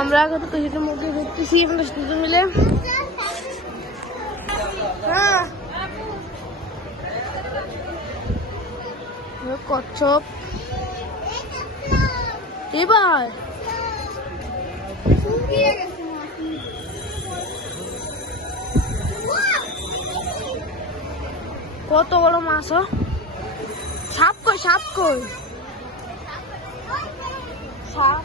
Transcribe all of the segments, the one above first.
আমরা এখন তো সেটার মধ্যে ঘুরতেছি আমরা দুজন মিলে। হ্যাঁ। কচ্ছপ। এবার। কত বড় মাছ? সাপ কই সাপ কই? সাপ।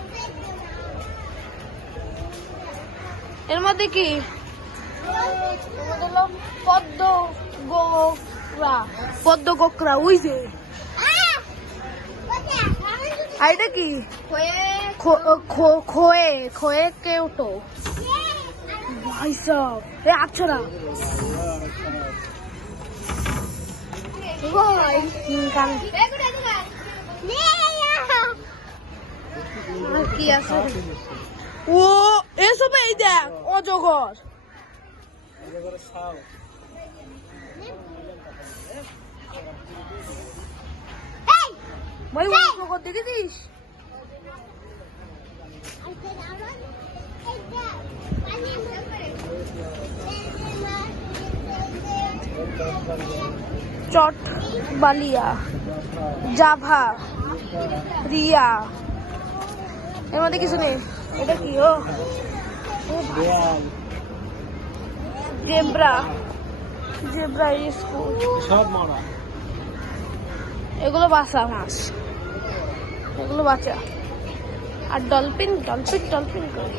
এর মধ্যে কি? পদ্ম গোকরা পদ্ম গোকরা ওই যে। আর এটা কি? খো- খো- খোয়ে খোয়ে ভাই সব এ আচ্ছা আর কি আছে? ও এসব এই দেখ অজগর। অজগর দেখেছিস? চট বালিয়া জাভা রিয়া। এর মধ্যে কিছু নেই। এটা কি ও? জেব্রা। Zebra school. সব মারা। এগুলো বাসা মাছ। এগুলো বাচ্চা। আর ডলফিন ডলফিন ডলফিন করে।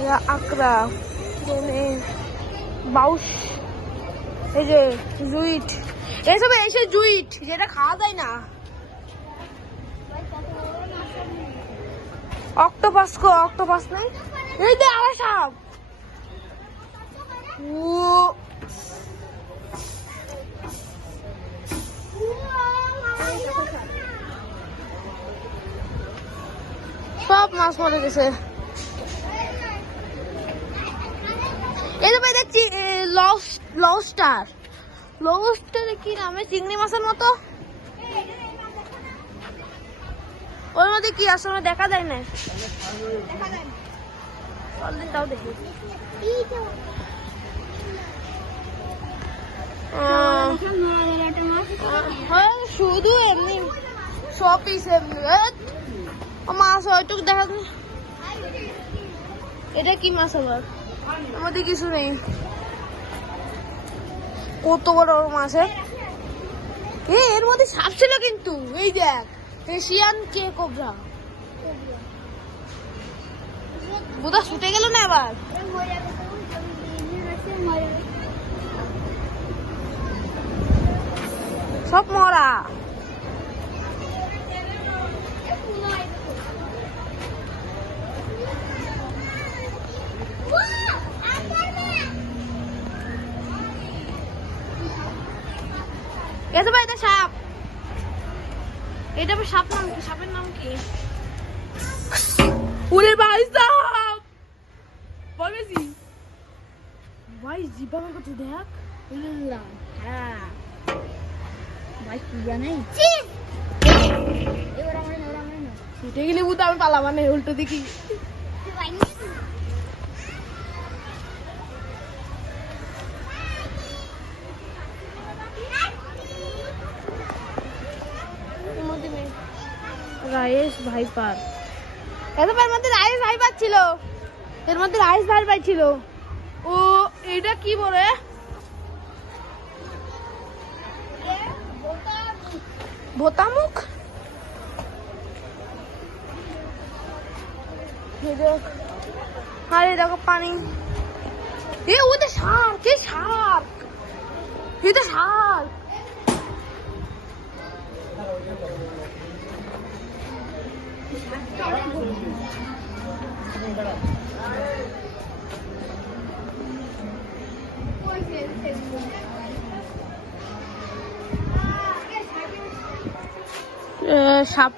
এরা আকরা বাউস এই যে জুইট। এইসব এসে জুইট। যেটা খাওয়া যায় না। অক্টোপাস কো অক্টোপাস নাই এই দে আবার সাপ ও সব মাছ মরে গেছে এই তো ভাই দেখছি লস্টার লস্টার কি নামে চিংড়ি মাছের মতো ওর মধ্যে কি আসলে দেখা যায় না? তাও দেখি। হ্যাঁ শুধু এমনি। সব পিস এমনি। মাছ দেখা যায়। এটা কি মাছ কিছু নেই। কত বড় মাছ এর মধ্যে সাপ ছিল কিন্তু। এই দেখ। এশিয়ান কে কোবরা? বোধা ছুটে গেল না আবার? সব মরা। এটা ভাই সাপ। এটা আবার সাপ নাম কি? সাপের নাম কি? ওরে ভাই সাপ! বলেছি ভাই জিপা আমার কাছে দেখ। হ্যাঁ। ভাই কি জানে? ছুটে গেলে বুঝতে আমি পালা মানে উল্টো দেখি রায়েশ ভাইপার। এত এর মধ্যে রায়েশ ভাইপার ছিল। এর মধ্যে রায়েশ ভাইপার ছিল। এটা কি বলে? ভোতামুখ। আরে দেখো পানি। এ, ওদের শার্ক কে শার্ক সাপ